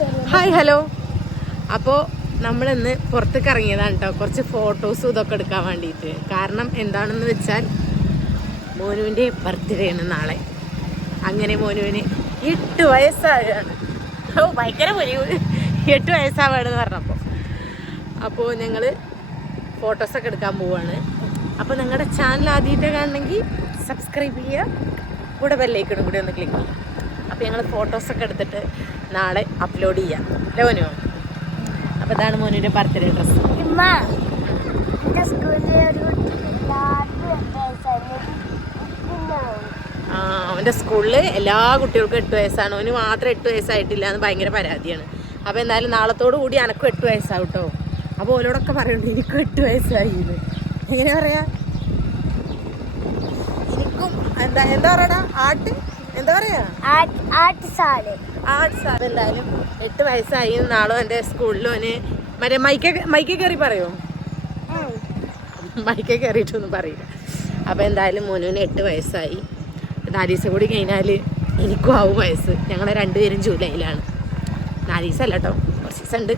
Hi hello അപ്പോൾ നമ്മളിന്ന് പുറത്തേക്ക് ഇറങ്ങിയതാണ് കേട്ടോ കുറച്ച് ഫോട്ടോസും ഇതൊക്കെ എടുക്കാൻ വേണ്ടിയിട്ട് കാരണം എന്താണെന്ന് വെച്ചാൽ മോനുവിന്റെ ബർത്ത്ഡേ ആണ് നാളെ. അങ്ങനെ മോനുവിന് എട്ട് വയസ്സാകാണ് ഓ ഭയങ്കര പൊലിവ് എട്ട് വയസ്സാവാണെന്ന് പറഞ്ഞപ്പോൾ അപ്പോൾ ഞങ്ങൾ ഫോട്ടോസൊക്കെ എടുക്കാൻ പോവാണ്. അപ്പോൾ നിങ്ങളുടെ ചാനൽ ആദ്യമായിട്ട് കാണണമെങ്കിൽ സബ്സ്ക്രൈബ് ചെയ്യുക. കൂടെ ബെല്ലൈക്കണും കൂടി ഒന്ന് ക്ലിക്ക് ചെയ്യുക. അപ്പോൾ ഞങ്ങൾ ഫോട്ടോസൊക്കെ എടുത്തിട്ട് നാളെ അപ്ലോഡ് ചെയ്യാം. അല്ലേ മോനു? അപ്പോൾ ഇതാണ് മോനിന്റെ ബർത്ത്ഡേ ഡ്രസ് ആ, അവന്റെ സ്കൂളിൽ എല്ലാ കുട്ടികൾക്കും എട്ട് വയസ്സാണ്. അവന് മാത്രം എട്ട് വയസ്സായിട്ടില്ല എന്ന് ഭയങ്കര പരാതിയാണ്. അപ്പൊ എന്തായാലും നാളത്തോടു കൂടി എനക്കും എട്ട് വയസ്സാവും കേട്ടോ അപ്പോൾ ഓരോടൊക്കെ പറയുന്നുണ്ട് എനിക്കും എട്ട് വയസ്സായി എങ്ങനെ പറയാ? എനിക്കും എന്താ എന്താ പറയടാ ആട്ട്? എന്താ പറയാ? ആർട്സ് എന്തായാലും എട്ട് വയസ്സായി. നാളും എന്റെ സ്കൂളിലും അവന് മറ്റേ മൈക്ക മൈക്ക കയറി പറയോ? മൈക്ക കയറിയിട്ടൊന്നും പറയില്ല. അപ്പോൾ എന്തായാലും മോനുവിന് എട്ട് വയസ്സായി. നാല് ദിവസം കൂടി കഴിഞ്ഞാൽ എനിക്കും ആവും വയസ്സ്. ഞങ്ങളെ രണ്ടുപേരും ജൂലൈയിലാണ്. നാല് ദിവസം അല്ല കേട്ടോ കുറച്ച് ദിവസം ഉണ്ട്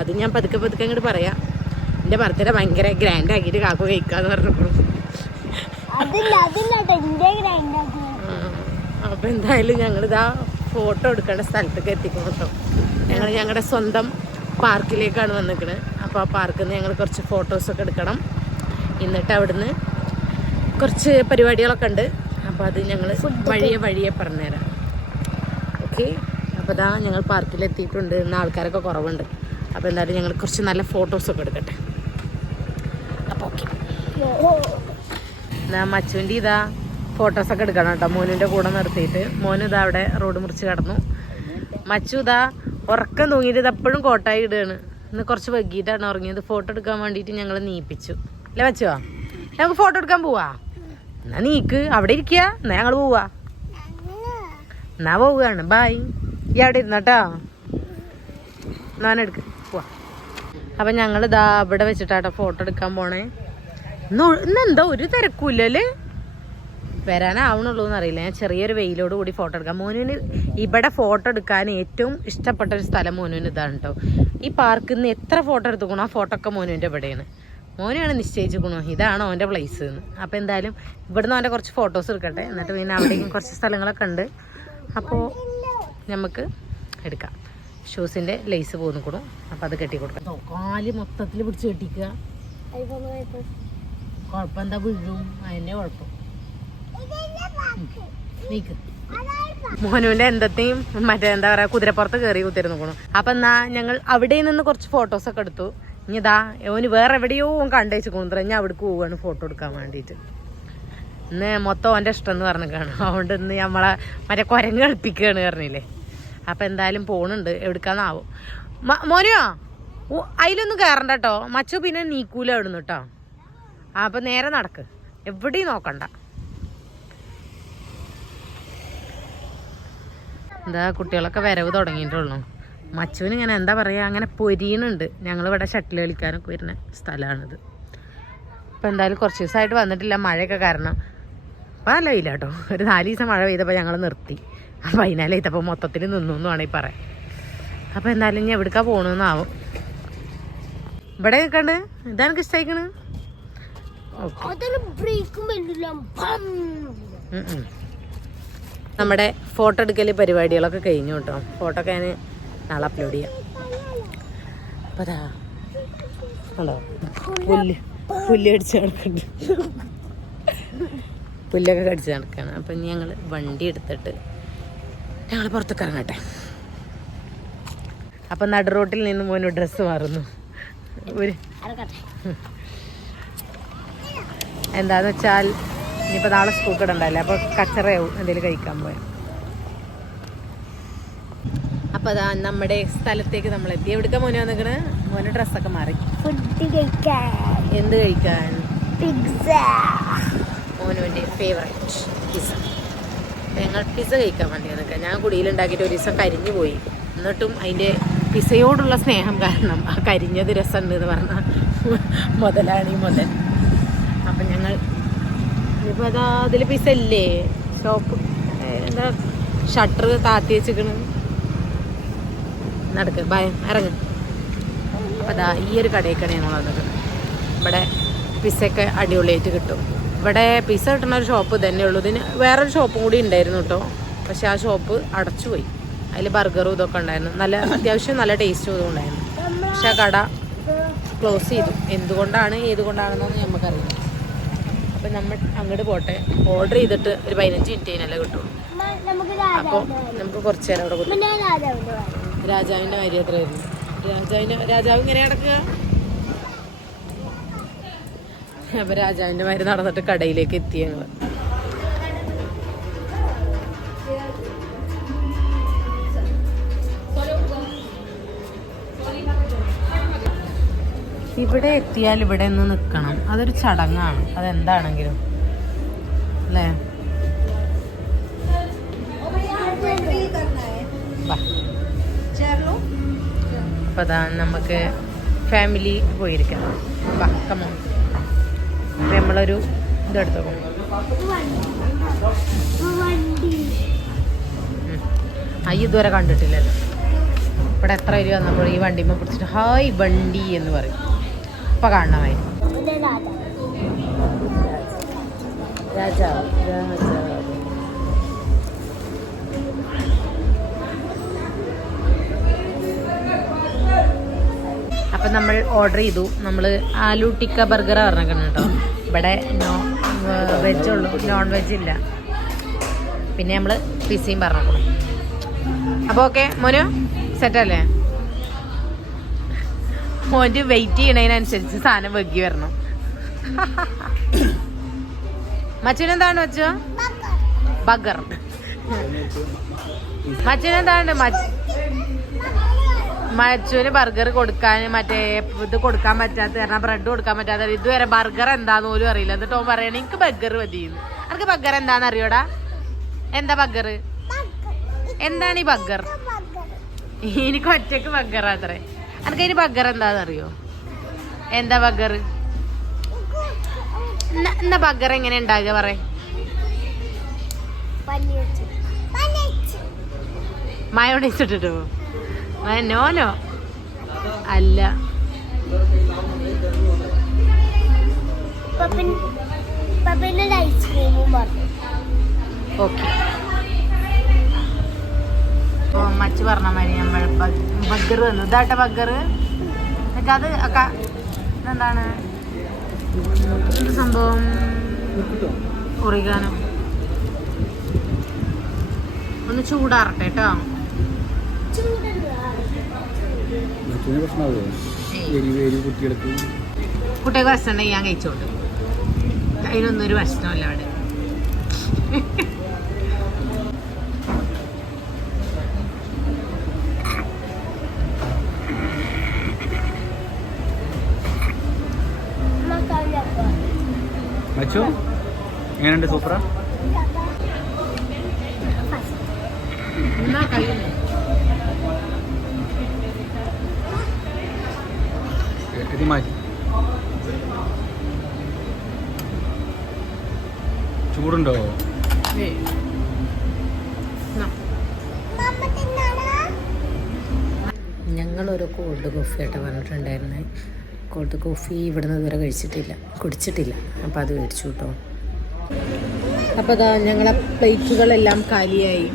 അത് ഞാൻ പതുക്കെ പതുക്കെ അങ്ങോട്ട് പറയാം. എന്റെ ബർത്ത്ഡേ ഭയങ്കര ഗ്രാൻഡ് ആക്കിയിട്ട് കാക്കു കഴിക്കാന്ന് പറഞ്ഞപ്പോൾ അതില്ല അതില്ല കേട്ടോ എന്റെ ഗ്രൈൻഡ് അപ്പോൾ എന്തായാലും ഞങ്ങളിതാ ഫോട്ടോ എടുക്കേണ്ട സ്ഥലത്തേക്ക് എത്തിക്കും കേട്ടോ ഞങ്ങൾ ഞങ്ങളുടെ സ്വന്തം പാർക്കിലേക്കാണ് വന്നിരിക്കുന്നത് അപ്പോൾ ആ പാർക്കിൽ നിന്ന് ഞങ്ങൾ കുറച്ച് ഫോട്ടോസൊക്കെ എടുക്കണം. എന്നിട്ട് അവിടുന്ന് കുറച്ച് പരിപാടികളൊക്കെ ഉണ്ട്. അപ്പോൾ അത് ഞങ്ങൾ വഴിയെ വഴിയെ പറഞ്ഞുതരാം. ഓക്കെ അപ്പോൾ ഇതാ ഞങ്ങൾ പാർക്കിൽ എത്തിയിട്ടുണ്ട് ഇന്ന് ആൾക്കാരൊക്കെ കുറവുണ്ട്. അപ്പോൾ എന്തായാലും ഞങ്ങൾ കുറച്ച് നല്ല ഫോട്ടോസൊക്കെ എടുക്കട്ടെ. അപ്പോൾ ഓക്കെ എന്നാ മച്ചുവിന്റെ ഇതാ ഫോട്ടോസൊക്കെ എടുക്കണം കേട്ടോ. മോനിന്റെ കൂടെ നിർത്തിയിട്ട്. മോനിതാ അവിടെ റോഡ് മുറിച്ച് കിടന്നു. മച്ചു ഇതാ ഉറക്കം തൂങ്ങിയിട്ട് ഇതെപ്പോഴും കോട്ടായി ഇടുകയാണ്. ഇന്ന് കുറച്ച് വൈകിട്ടാണ് ഉറങ്ങിയത്. ഫോട്ടോ എടുക്കാൻ വേണ്ടിയിട്ട് ഞങ്ങൾ നീപ്പിച്ചു. അല്ലേ മച്ചുവാ? നമുക്ക് ഫോട്ടോ എടുക്കാൻ പോവാ. എന്നാ നീക്ക്. അവിടെ ഇരിക്കുക. എന്നാ ഞങ്ങൾ പോവാ. എന്നാ പോവുകയാണ്. ബായ് ഈ അവിടെ ഇരുന്നട്ടോ ഞാനെടുക്ക് പോവാ. അപ്പം ഞങ്ങൾ ഇതാ അവിടെ വെച്ചിട്ടാട്ടോ ഫോട്ടോ എടുക്കാൻ പോണേ. ഇന്ന് ഇന്നെന്താ ഒരു തിരക്കൂല്ലേ വരാനാവണുള്ളൂ എന്നറിയില്ല ഞാൻ ചെറിയൊരു വെയിലോട് കൂടി ഫോട്ടോ എടുക്കാം. മോനുവിന് ഇവിടെ ഫോട്ടോ എടുക്കാൻ ഏറ്റവും ഇഷ്ടപ്പെട്ട ഒരു സ്ഥലം മോനുവിന് ഇതാണ് കേട്ടോ ഈ പാർക്കിൽ നിന്ന് എത്ര ഫോട്ടോ എടുത്തുക്കണോ? ആ ഫോട്ടോ ഒക്കെ മോനുവിന്റെ ഇവിടെയാണ്. മോനെയാണ് നിശ്ചയിച്ചിരിക്കണു ഇതാണ് അവന്റെ പ്ലേസ് എന്ന് അപ്പോൾ എന്തായാലും ഇവിടുന്ന് അവന്റെ കുറച്ച് ഫോട്ടോസ് എടുക്കട്ടെ. എന്നിട്ട് പിന്നെ അവിടേക്കും കുറച്ച് സ്ഥലങ്ങളൊക്കെ ഉണ്ട്. അപ്പോൾ നമുക്ക് എടുക്കാം. ഷൂസിന്റെ ലേസ് പോന്നിക്കണു. അപ്പോൾ അത് കെട്ടി കൊടുക്കാം. കാൽ മൊത്തത്തിൽ പിടിച്ച് കെട്ടിക്കുക. കുഴപ്പം എന്താ വീഴും. അതിന്റെ കുഴപ്പം. മോനുവിന്റെ എന്തത്തെയും മറ്റേ എന്താ പറയാ കുതിരപ്പുറത്ത് കയറി കുത്തിരുന്നു അപ്പൊ എന്നാ ഞങ്ങൾ അവിടെ നിന്ന് കുറച്ച് ഫോട്ടോസ് ഒക്കെ എടുത്തു. ഇനി ഇതാ ഓന് വേറെ എവിടെയോ കണ്ടേച്ച് കൊണ്ടുവരാ ഞാൻ അവിടേക്ക് പോവാണ് ഫോട്ടോ എടുക്കാൻ വേണ്ടിയിട്ട്. ഇന്ന് മൊത്തം ഓന്റെ ഇഷ്ടം എന്ന് പറഞ്ഞിക്കാണ് അതുകൊണ്ട് ഇന്ന് നമ്മളെ മറ്റേ കുരങ്ങ് കളിപ്പിക്കുകയാണ് പറഞ്ഞില്ലേ. അപ്പൊ എന്തായാലും പോണുണ്ട്. എവിടുക്കാന്നാവും. മോനോ അതിലൊന്നും കയറണ്ട കേട്ടോ. മച്ചു പിന്നെ നീക്കൂല അവിടുന്ന് കേട്ടോ. അപ്പൊ നേരെ നടക്ക്. എവിടെയും നോക്കണ്ട. എന്താ കുട്ടികളൊക്കെ വരവ് തുടങ്ങിയിട്ടുള്ളൂ. മച്ചുവിന് ഇങ്ങനെ എന്താ പറയുക അങ്ങനെ പൊരിയണുണ്ട് ഞങ്ങളിവിടെ ഷട്ടിൽ കളിക്കാനൊക്കെ വരുന്ന സ്ഥലമാണിത്. ഇപ്പം എന്തായാലും കുറച്ച് ദിവസമായിട്ട് വന്നിട്ടില്ല മഴയൊക്കെ കാരണം. അപ്പം നല്ല ഇല്ല കേട്ടോ ഒരു നാല് ദിവസം മഴ പെയ്തപ്പോൾ ഞങ്ങൾ നിർത്തി. അപ്പം അതിനാലേ ഇതപ്പോൾ മൊത്തത്തിൽ നിന്നു എന്ന് വേണമെങ്കിൽ പറയാം. അപ്പോൾ എന്തായാലും ഇനി എവിടേക്കാ പോകണമെന്നാവും ഇവിടെ നിൽക്കണ്ട്. ഇതാണ് എനിക്ക് ഇഷ്ടമായിക്കണ് ഓക്കെ. നമ്മുടെ ഫോട്ടോ എടുക്കൽ പരിപാടികളൊക്കെ കഴിഞ്ഞു കേട്ടോ. ഫോട്ടോ ഒക്കെ ഞാൻ നാളെ അപ്ലോഡ് ചെയ്യാം. അപ്പോൾ അതാ ഉണ്ടോ പുല്ല് പുല്ല് കടിച്ച് നടക്കുന്നുണ്ട് പുല്ലൊക്കെ കടിച്ച് നടക്കുകയാണ് അപ്പം ഞങ്ങൾ വണ്ടി എടുത്തിട്ട് ഞങ്ങൾ പുറത്തേക്ക് ഇറങ്ങട്ടെ. അപ്പം നടു റോട്ടിൽ നിന്ന് മോനു ഡ്രസ്സ് മാറുന്നു. ഒരു എന്താന്ന് വെച്ചാൽ ഇനിയിപ്പോൾ നാളെ സ്കൂൾ കിടണ്ടല്ലേ അപ്പോൾ കച്ചറയാവും എന്തെങ്കിലും കഴിക്കാൻ പോയാൽ അപ്പോൾ അതാ നമ്മുടെ സ്ഥലത്തേക്ക് നമ്മൾ എത്തി. എവിടുക്ക മോനെ വന്നിക്കണ്? മോനെ ഡ്രസ്സൊക്കെ മാറി. ഫുഡ് കഴിക്കാൻ. എന്ത് കഴിക്കാൻ? പിസ്സ മോനോന്റെ ഫേവറേറ്റ് പിസ്സ ഞങ്ങൾ പിസ്സ കഴിക്കാൻ വേണ്ടി നിൽക്കാം ഞാൻ കുടിയിലുണ്ടാക്കിയിട്ട് ഒരു ദിവസം കരിഞ്ഞു പോയി. എന്നിട്ടും അതിന്റെ പിസയോടുള്ള സ്നേഹം കാരണം ആ കരിഞ്ഞത് രസമുണ്ട് എന്ന് പറഞ്ഞ മുതലാണ് ഈ മുതൽ. അപ്പം ഞങ്ങൾ ഇനിയിപ്പോൾ അതാ അതിൽ ഇല്ലേ ഷോപ്പ് എന്താ ഷട്ടർ താത്തി വെച്ചിക്കണ് നടക്ക് ഭയം ഇറങ്ങ്. അപ്പോൾ അതാ ഈ ഒരു കടയൊക്കെയാണ് ഞങ്ങൾ വന്നത്. ഇവിടെ പിസ്സയൊക്കെ അടിപൊളിയായിട്ട് കിട്ടും. ഇവിടെ പിസ്സ കിട്ടുന്ന ഒരു ഷോപ്പ് തന്നെ ഉള്ളൂ. ഇതിന് വേറൊരു ഷോപ്പും കൂടി ഉണ്ടായിരുന്നു കേട്ടോ. പക്ഷെ ആ ഷോപ്പ് അടച്ചുപോയി അതിൽ ബർഗറും ഇതൊക്കെ ഉണ്ടായിരുന്നു. നല്ല അത്യാവശ്യം നല്ല ടേസ്റ്റും ഇതും ഉണ്ടായിരുന്നു. പക്ഷെ ആ കട ക്ലോസ് ചെയ്തു. എന്തുകൊണ്ടാണ് ഏതുകൊണ്ടാണെന്നൊന്നും നമുക്കറിയില്ല അപ്പം നമ്മൾ അങ്ങോട്ട് പോട്ടെ. ഓർഡർ ചെയ്തിട്ട് ഒരു പതിനഞ്ച് മിനിറ്റ് കഴിഞ്ഞാലേ കിട്ടുള്ളൂ. അപ്പോൾ നമുക്ക് കുറച്ച് നേരം അവിടെ കൊടുക്കും കാര്യം. രാജാവിന്റെ കാര്യം എത്രയായിരുന്നു? രാജാവിന് രാജാവ് ഇങ്ങനെ കിടക്കുക. അപ്പൊ രാജാവിന്റെ മാതിരി നടന്നിട്ട് കടയിലേക്ക് എത്തി ഞങ്ങൾ. ഇവിടെ എത്തിയാൽ ഇവിടെ നിന്ന് നിൽക്കണം. അതൊരു ചടങ്ങാണ്. അതെന്താണെങ്കിലും. അല്ലേ? വാ. അപ്പോൾ അതാ നമുക്ക് ഫാമിലി പോയിരിക്കണം. വാ കമോ അപ്പം നമ്മളൊരു ഇതെടുത്തോ വണ്ടി അയ്യ ഇതുവരെ കണ്ടിട്ടില്ലല്ലോ. ഇവിടെ എത്ര പേര് വന്നപ്പോൾ ഈ വണ്ടിമ്മ പിടിച്ചിട്ട് ഹായ് വണ്ടി എന്ന് പറയും. ഇപ്പം കാണണമായി. രാജാവ് രാജാവ് നമ്മൾ ഓർഡർ ചെയ്തു. നമ്മൾ ആലു ടിക്ക ബർഗർ പറഞ്ഞിട്ടോ ഇവിടെ നോ വെജ് ഉള്ളൂ. നോൺ വെജ് ഇല്ല. പിന്നെ നമ്മൾ പിസയും പറഞ്ഞു അപ്പോൾ ഓക്കെ മോനു സെറ്റല്ലേ മോന്റെ വെയിറ്റ് ചെയ്യണതിനനുസരിച്ച് സാധനം വെക്കി വരണം. മച്ചനെന്താണ് വെച്ചോ ബഗർ. മച്ചനെന്താണ് മച്ചുവിന് ബർഗർ കൊടുക്കാൻ മറ്റേ ഇത് കൊടുക്കാൻ പറ്റാത്ത കാരണം ബ്രെഡ് കൊടുക്കാൻ പറ്റാത്ത ഇതുവരെ ബർഗർ എന്താന്ന് പോലും അറിയില്ല. എന്നിട്ട് ഓൻ പറയണ എനിക്ക് ബർഗർ മതിയെന്ന്. എനിക്ക് ബർഗർ എന്താന്ന് അറിയോടാ? എന്താ ബർഗർ എന്താണ് ഈ ബർഗർ എനിക്ക് ഒറ്റയ്ക്ക് ബർഗർ അത്രേ ബഗർ അറിയോ എന്താ ബഗർ എന്നാ ബഗർ എങ്ങനെ ഉണ്ടാകുക പറയ മയോണൈസ് ഇട്ടിട്ടോ? നോനോ അല്ല. ഓക്കെ പറഞ്ഞ മാതിരി നമ്മൾ ബർഗർ തന്നു. ഇതാട്ടെ ബർഗർ എന്നിട്ട് അത് ഒക്കെ എന്താണ് എന്ത് സംഭവം ഉറികാനോ ഒന്ന് ചൂടാറട്ടെ കേട്ടോ. കുട്ടികൾക്ക് ഭക്ഷണം ഞാൻ കഴിച്ചോണ്ട് അതിനൊന്നും ഒരു വശമല്ല അവിടെ. മച്ചോ എങ്ങനെയുണ്ട് സൂപ്പറാ ചൂടുണ്ടോ. ഞങ്ങളൊരു കോൾഡ് കോഫി ആയിട്ട് കോൾഡ് കോഫി ഇവിടുന്ന് ഇതുവരെ കഴിച്ചിട്ടില്ല. കുടിച്ചിട്ടില്ല. അപ്പോൾ അത് മേടിച്ചു കേട്ടോ അപ്പോൾ അതാ ഞങ്ങളെ പ്ലേറ്റുകളെല്ലാം കാലിയായി.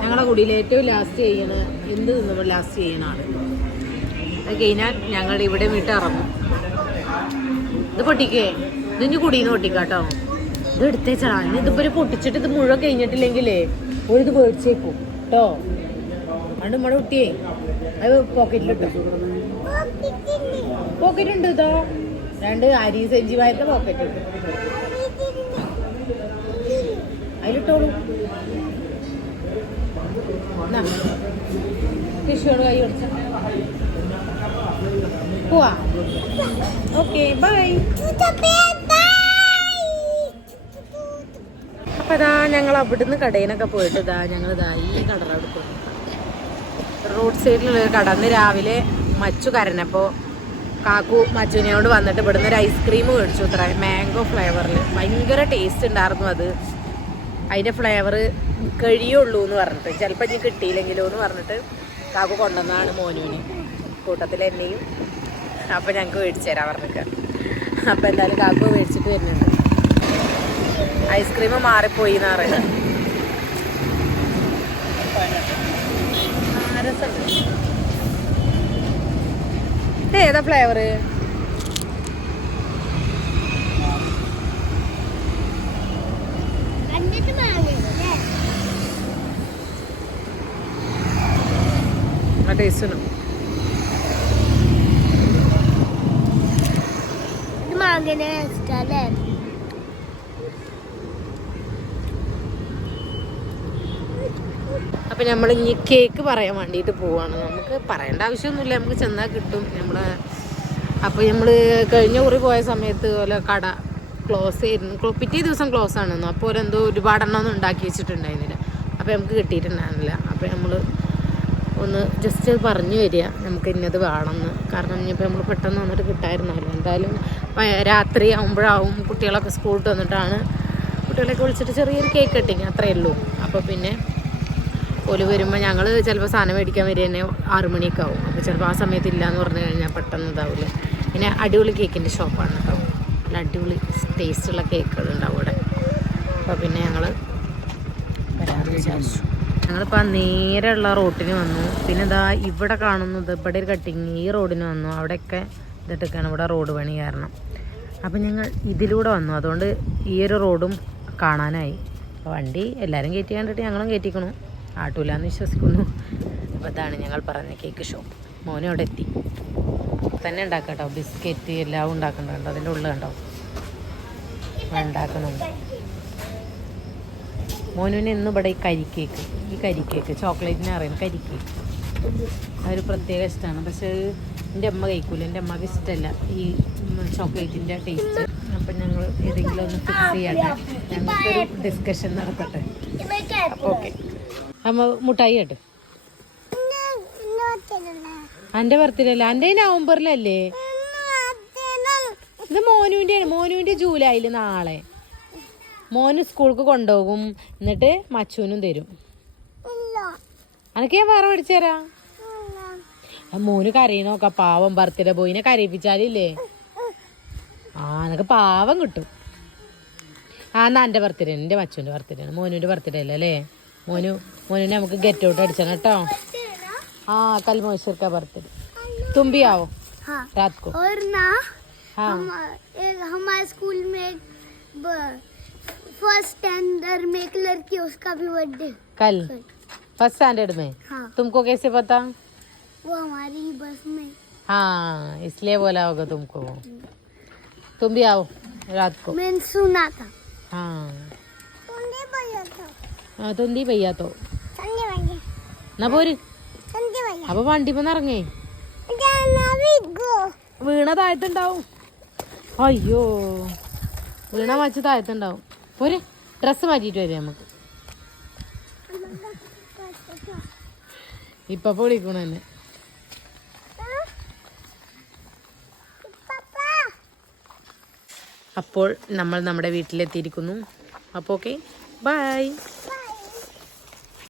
ഞങ്ങളുടെ കുടിയിൽ ഏറ്റവും ലാസ്റ്റ് ചെയ്യണ എന്ത് തിന്നുമ്പോൾ ലാസ്റ്റ് ചെയ്യണമാണ് അത് കഴിഞ്ഞാൽ ഞങ്ങൾ ഇവിടെ വിട്ട് ഇറങ്ങും. ഇത് പൊട്ടിക്കേ. ഇതിന് നിന്ന് പൊട്ടിക്കാട്ടോ. ഇത് എടുത്തേച്ചാ. ഇതിപ്പോൾ പൊട്ടിച്ചിട്ട് ഇത് മുഴുവൻ കഴിഞ്ഞിട്ടില്ലെങ്കിലേ ഒരു ഇത് മേടിച്ചേക്കും. കേട്ടോ അതുകൊണ്ട് നമ്മുടെ കുട്ടിയെ അത് പോക്കറ്റിലിട്ടോ പോക്കറ്റ് ഉണ്ട് ഇതോ. രണ്ട് അരി സഞ്ചിവായത്തെ പോക്കറ്റ് ഉണ്ട് അതിലിട്ടോളൂ. കൃഷിയോട് കൈ കൊടുത്ത പോവാ. Okay bye. അപ്പൊ ഇതാ ഞങ്ങൾ അവിടുന്ന് കടയിനൊക്കെ പോയിട്ട് ഇതാ ഞങ്ങൾ ഇതാ ഈ കടറ എടുക്കും റോഡ് സൈഡിലുള്ള ഒരു കട. അന്ന് രാവിലെ മച്ചു കരഞ്ഞപ്പോ കാക്കു മച്ചുവിനോട് വന്നിട്ട് ഇവിടുന്ന് ഒരു ഐസ്ക്രീം മേടിച്ചു അത്ര മാംഗോ ഫ്ലേവറിൽ ഭയങ്കര ടേസ്റ്റ് ഉണ്ടായിരുന്നു അത്. അതിന്റെ ഫ്ലേവർ കഴിയുള്ളൂ എന്ന് പറഞ്ഞിട്ട്. ചിലപ്പോൾ ഇനി കിട്ടിയില്ലെങ്കിലോ എന്ന് പറഞ്ഞിട്ട് കാക്കു കൊണ്ടുവന്നതാണ് മോനുവിന്. കൂട്ടത്തിൽ എന്നെയും അപ്പോൾ ഞങ്ങൾക്ക് മേടിച്ചു തരാം അവർക്ക്. അപ്പോൾ എന്തായാലും കാക്കു മേടിച്ചിട്ട് വരുന്നുണ്ട്. ഐസ്ക്രീം മാറിപ്പോയി എന്ന് പറയുന്നത് ആ, രസമുണ്ട്. ഇത് ഏതാ ഫ്ലേവർ ആ ടേസ്റ്റ് ഉണ്ട് മാങ്ങനെ അപ്പം നമ്മൾ ഇനി കേക്ക് പറയാൻ വേണ്ടിയിട്ട് പോവാണ്. നമുക്ക് പറയേണ്ട ആവശ്യമൊന്നുമില്ല. നമുക്ക് ചെന്നാൽ കിട്ടും. നമ്മൾ അപ്പോൾ നമ്മൾ കഴിഞ്ഞ കുറി പോയ സമയത്ത് പോലെ കട ക്ലോസ് ചെയ്തിരുന്നു. പിറ്റേ ദിവസം ക്ലോസ് ആണെന്നു. അപ്പോൾ എന്തോ ഒരുപാടെണ്ണം ഒന്നും ഉണ്ടാക്കി വെച്ചിട്ടുണ്ടായിരുന്നില്ല. അപ്പോൾ നമുക്ക് കിട്ടിയിട്ടുണ്ടായിരുന്നില്ല. അപ്പോൾ നമ്മൾ ഒന്ന് ജസ്റ്റ് പറഞ്ഞു വരിക. നമുക്ക് ഇന്നത് വേണമെന്ന്. കാരണം ഇനിയിപ്പോൾ നമ്മൾ പെട്ടെന്ന് വന്നിട്ട് കിട്ടായിരുന്നല്ലോ. എന്തായാലും രാത്രി ആകുമ്പോഴാവും കുട്ടികളൊക്കെ സ്കൂളിൽ വന്നിട്ടാണ് കുട്ടികളെയൊക്കെ വിളിച്ചിട്ട് ചെറിയൊരു കേക്ക് കട്ടിങ് അത്രയേ ഉള്ളൂ. അപ്പോൾ പിന്നെ ഓൽ വരുമ്പോൾ ഞങ്ങൾ ചിലപ്പോൾ സാധനം മേടിക്കാൻ വരിക തന്നെ ആറു മണിയൊക്കെ ആവും. അപ്പോൾ ചിലപ്പോൾ ആ സമയത്ത് ഇല്ല എന്ന് പറഞ്ഞു കഴിഞ്ഞാൽ പെട്ടെന്ന് ഇതാവില്ല പിന്നെ അടിപൊളി കേക്കിന്റെ ഷോപ്പാണ് കേട്ടോ നല്ല അടിപൊളി ടേസ്റ്റുള്ള കേക്കുകളുണ്ടാവും അവിടെ. അപ്പോൾ പിന്നെ ഞങ്ങൾ ഞങ്ങളിപ്പോൾ ആ നേരെയുള്ള റോട്ടിന് വന്നു. പിന്നെ ഇതാ ഇവിടെ കാണുന്നത് ഇവിടെ ഒരു കട്ടിങ് ഈ റോഡിന് വന്നു. അവിടെയൊക്കെ ഇതിട്ടൊക്കെയാണ് ഇവിടെ റോഡ് പണി കാരണം. അപ്പം ഞങ്ങൾ ഇതിലൂടെ വന്നു. അതുകൊണ്ട് ഈ ഒരു റോഡും കാണാനായി. വണ്ടി എല്ലാവരും കയറ്റി കണ്ടിട്ട് ഞങ്ങളും കയറ്റിക്കണു ആട്ടൂലെന്ന് വിശ്വസിക്കുന്നു. അപ്പോൾ ഇതാണ് ഞങ്ങൾ പറഞ്ഞ കേക്ക് ഷോപ്പ് മോനെ അവിടെ എത്തി. തന്നെ ഉണ്ടാക്കാം കേട്ടോ ബിസ്ക്കറ്റ് എല്ലാം ഉണ്ടാക്കുന്നുണ്ട് അതിന്റെ ഉള്ളിൽ കണ്ടോ? ഉണ്ടാക്കുന്നുണ്ട് മോനുവിന് ഇന്ന് ഇവിടെ ഈ കരിക്കേക്ക് ഈ കരിക്കേക്ക് ചോക്ലേറ്റിനെ അറിയുന്ന കരിക്കേക്ക് അതൊരു പ്രത്യേക ഇഷ്ടമാണ്. പക്ഷേ എന്റെ അമ്മ കഴിക്കൂല. എന്റെ അമ്മയ്ക്ക് ഇഷ്ടമല്ല ഈ ചോക്ലേറ്റിന്റെ ടേസ്റ്റ് അപ്പം ഞങ്ങൾ ഏതെങ്കിലും ഒന്ന് ഫിക്സ് ചെയ്യട്ടെ. ഞങ്ങൾക്കൊരു ഡിസ്കഷൻ നടത്തട്ടെ ഓക്കെ അമ്മ മുട്ടായി കേട്ടെ അന്റെ ബർത്ത്ഡേ അല്ല? എന്റെ നവംബറിലല്ലേ? ഇത് മോനുവിന്റെയാണ്. മോനുവിന്റെ ജൂലൈയിൽ നാളെ. മോന് സ്കൂൾക്ക് കൊണ്ടുപോകും. എന്നിട്ട് മച്ചൂനും തരും. അനക്ക് ഞാൻ വേറെ പഠിച്ചുതരാ മോന് കരയണോക്ക പാവം ബർത്ത്ഡേ ബോയിനെ കരയിപ്പിച്ചാലില്ലേ? ആ എനക്ക് പാവം കിട്ടും. ആ എന്നാ എന്റെ ബർത്ത്ഡേ എന്റെ മച്ചുവിന്റെ ബർത്ത്ഡേ ആണ് മോനുവിന്റെ ബർത്ത്ഡേ അല്ലേ? അല്ലേ മോനു മോനുവിനെ നമുക്ക് ഗെറ്റ് ഔട്ട് അടിച്ചാണ് കേട്ടോ ആ കൽ മോശർ का बर्थडे तुम भी आओ हाँ रात को और ना हाँ हम एक हमारे स्कूल में फर्स्ट स्टैंडर्ड में एक लड़की है, उसका भी बर्थडे कल फर्स्ट स्टैंडर्ड में हाँ तुमको कैसे पता वो हमारी ही बस में हाँ इसलिए बोला होगा तुमको तुम भी आओ रात को मैंने सुना था हाँ संडे भैया था ആ തൊന്തി വയ്യാത്തോ? എന്നാ പോര്. അപ്പൊ വണ്ടിപ്പൊന്ന് ഇറങ്ങേ വീണ താഴത്തുണ്ടാവും. അയ്യോ. വീണ മച്ച് താഴത്തുണ്ടാവും. പോരെ. ഡ്രസ്സ് മാറ്റിട്ട് വരും നമുക്ക്. ഇപ്പൊ പൊളിക്കണ തന്നെ. അപ്പോൾ നമ്മൾ നമ്മുടെ വീട്ടിലെത്തിയിരിക്കുന്നു. അപ്പോൾ ഓക്കെ. ബൈ.